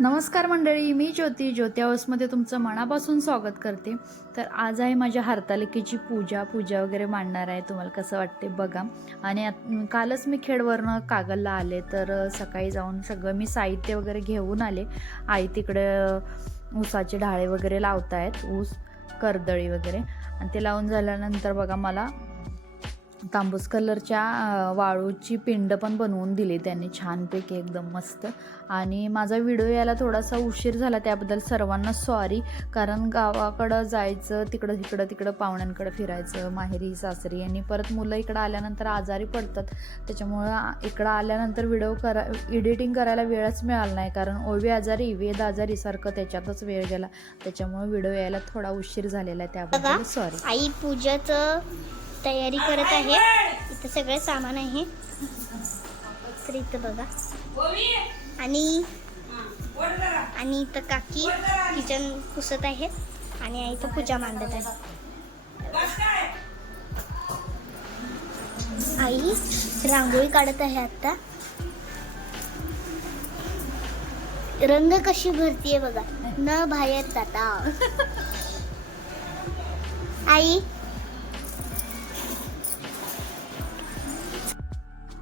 नमस्कार मंडळी मी ज्योती ज्योती हाऊसमध्ये तुमचं मनापासून स्वागत करते. तर आज आहे माझ्या हरतालिकेची पूजा पूजा वगैरे मांडणार आहे. तुम्हाला कसं वाटते बघा. आणि आत- कालच मी खेडवरनं कागलला आले तर सकाळी जाऊन सगळं मी साहित्य वगैरे घेऊन आले. आई तिकडे ऊसाचे ढाळे वगैरे लावतायत ऊस कर्दळी वगैरे. आणि ते लावून झाल्यानंतर बघा मला तांबूस कलरच्या वाळूची पिंड पण बनवून दिली त्यांनी. छानपैकी एकदम मस्त. आणि माझा व्हिडिओ यायला थोडासा उशीर झाला त्याबद्दल सर्वांना सॉरी कारण गावाकडं जायचं तिकडं तिकडं तिकडं पाहुण्यांकडं फिरायचं माहेरी सासरी आणि परत मुलं इकडं आल्यानंतर आजारी पडतात. त्याच्यामुळं इकडं आल्यानंतर व्हिडिओ करा एडिटिंग करायला वेळच मिळाला नाही. कारण ओवी आजारी वेद आजारी सारखं त्याच्यातच वेळ गेला. त्याच्यामुळे व्हिडिओ यायला थोडा उशीर झालेला आहे त्याबद्दल. सॉरी आई पूजाचं तयारी करत आहे. इथं सगळं सामान आहे. तर इथं बघा. आणि आणि इथं काकी किचन पुसत आहे आणि आई इथं पूजा मांडत आहे. आई रांगोळी काढत आहे आता. रंग कशी भरतीये बघा. न बाहेर जाता. आई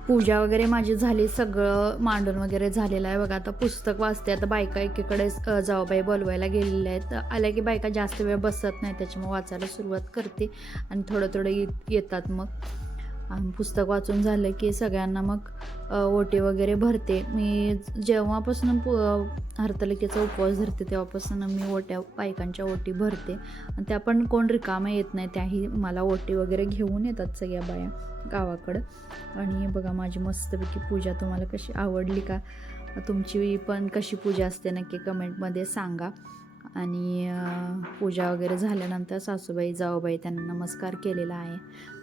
पूजा वगैरे माझी झाली सगळं मांडून वगैरे झालेलं आहे. बघा आता पुस्तक वाचते आता बायका एकीकडे जाऊबाई बोलवायला गेलेल्या आहेत. आल्या की बायका जास्त वेळ बसत नाही त्याच्यामुळे वाचायला सुरुवात करते आणि थोडं थोडं येत येतात मग. पुस्तक वाचून झालं की सगळ्यांना मग ओटी वगैरे भरते. मी जेव्हापासून पु हरतालिकेचा उपवास धरते तेव्हापासून मी ओट्या बायकांच्या ओटी भरते. आणि त्या पण कोण रिकाम्या येत नाही त्याही मला ओटी वगैरे घेऊन येतात सगळ्या बाया गावाकडं. आणि बघा माझी मस्तपैकी पूजा तुम्हाला कशी आवडली का? तुमची पण कशी पूजा असते नक्की कमेंटमध्ये सांगा. आणि पूजा वगैरे झाल्यानंतर सासूबाई जाऊबाई त्यांना नमस्कार केलेला आहे.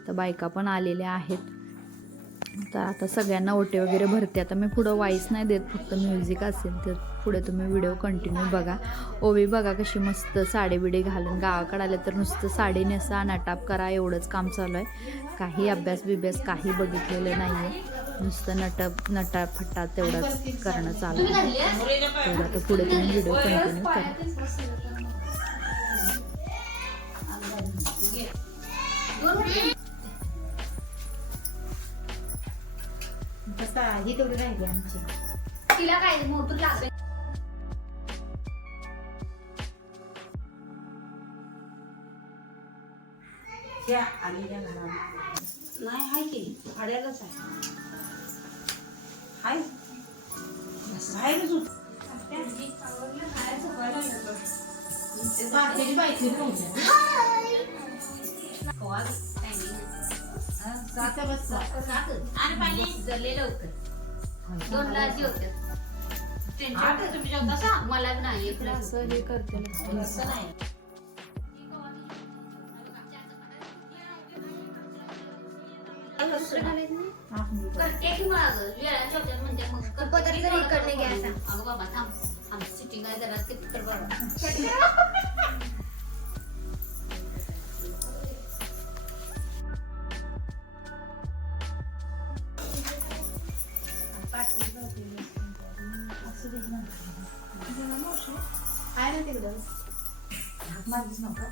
तर बायका पण आलेल्या आहेत. तर आता सगळ्यांना ओटे वगैरे भरते. आता मी पुढं वाईस नाही देत फक्त म्युझिक असेल तर पुढे तुम्ही व्हिडिओ कंटिन्यू बघा. ओवी बघा कशी मस्त साडी बिडी घालून गावाकडे आले तर नुसतं साडी नेसा नटाप करा एवढंच काम चालू आहे. काही अभ्यास बिभ्यास काही बघितलेलं नाही आहे नुसतं नटप नटा फटा तेवढंच करणं चालू आहे. तेवढं आता पुढे तुम्ही व्हिडिओ कंटिन्यू करा. ही तेवढी राहिली आमची. तिला काय मोटर लागेल नाही हाय की भाड्यालाच आहे. हाय. बाहेरच होत बाकीची आणि पाणी जरले लवकर दोन लाच होते तुम्ही जेवता सा मला नाही एक असं हे करते असं नाही करते की मग वेळा जेवतात म्हणते मग कर- पदर जरी इकडनं अगं बाबा थांब थांब सिटिंग आहे जरा ते बाबा आहे ना तिकडं मारलीच नका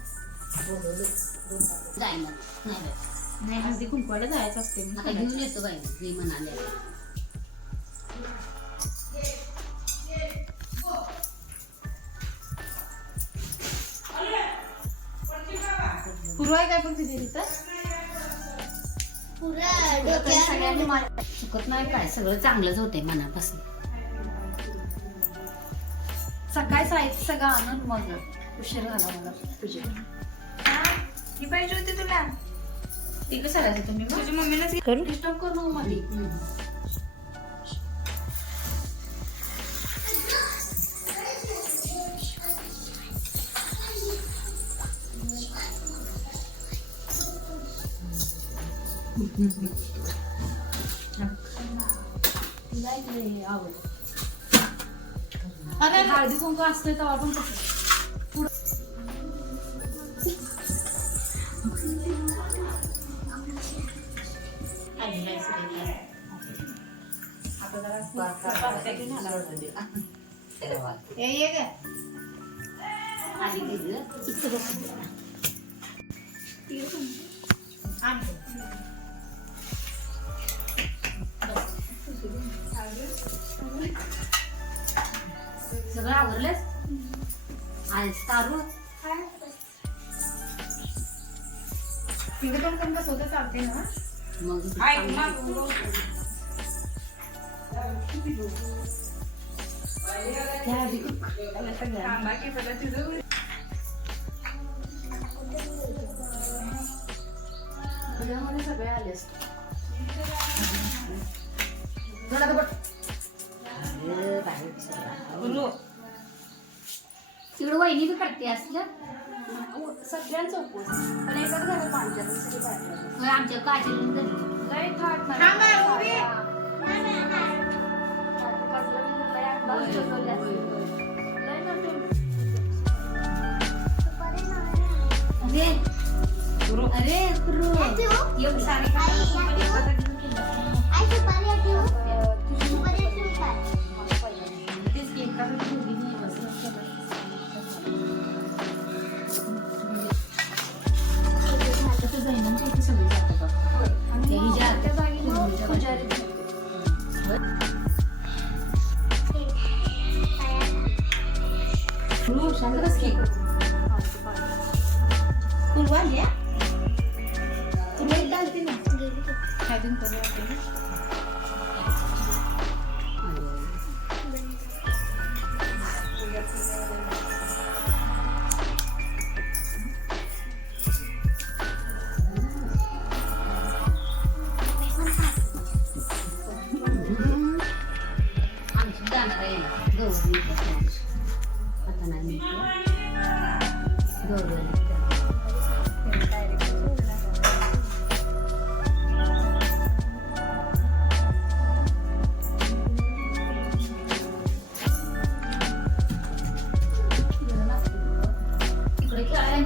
जाय मग नाही बाई. नाही हळदी कुंकवाला जायचं असते आता घेऊन येतो बाई मी म्हणाले पूर्व आहे काय पण तिथे तिथं पुरा मला चुकत नाही काय? सगळं चांगलंच होतंय मनापासून. सकाळी साहित्य सगळं आणून मग उशीर झाला मला पूजेला ही? पाहिजे होती तुला? ती कसं करायचं तुम्ही तुझी मम्मीलाच करू? डिस्टर्ब करू नको मध्ये तिला इकडे आवड अरे हळदी कुंकू असते तेव्हा पण कसं. आणि आवरलंच आज तारू तिकडे पण पण बसवता चालते ना? मग सगळे आलेस. बाहेर तिकडे वहिनी बी करते असलं सगळ्यांचा उपवास पण एकाच घरात आमच्या सगळे बाहेर होय, आमच्या काजी लय थाट अंदाज ठेवलेले असते. अरे अरे कुरू सारे आई, गुरु शांत बस की गुरु आली हा? तुला एकदा आलती ना म्हटलं.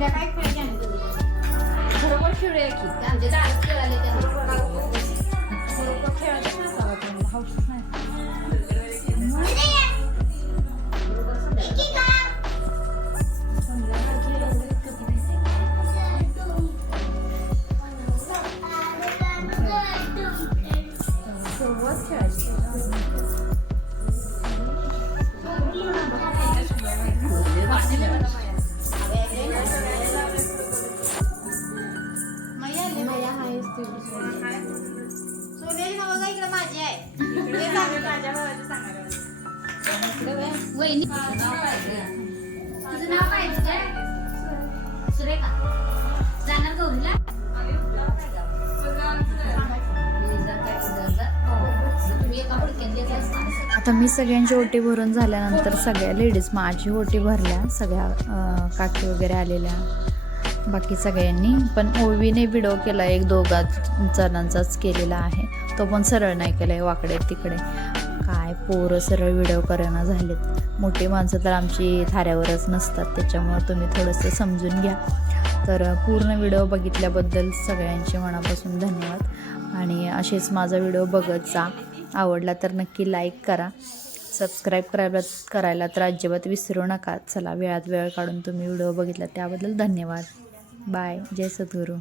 काय बरोबर खेळूया की. आमच्या दारात माझी आहे सांग, माझ्या भावाचं सांगायला. वहिनी तुझं नाव काय तुझं सुरेखा जाणार गौरीला आता मी सगळ्यांची ओटी भरून झाल्यानंतर सगळ्या लेडीज माझी ओटी भरल्या सगळ्या काकी वगैरे आलेल्या बाकी सगळ्यांनी पण ओवीने व्हिडिओ केला एक दोघा जणांचाच केलेला आहे तो पण सरळ नाही केला आहे वाकडे तिकडे. काय पोरं सरळ व्हिडिओ करणं झालेत. मोठी माणसं तर आमची थाऱ्यावरच नसतात त्याच्यामुळं तुम्ही थोडंसं समजून घ्या. तर पूर्ण व्हिडिओ बघितल्याबद्दल सगळ्यांचे मनापासून धन्यवाद. आणि असेच माझा व्हिडिओ बघत जा. आवडला तर नक्की लाईक करा. सबस्क्राईब करायला करायला तर अजिबात विसरू नका. चला वेळात वेळ काढून तुम्ही व्हिडिओ बघितला त्याबद्दल धन्यवाद. बाय जय सद्गुरू.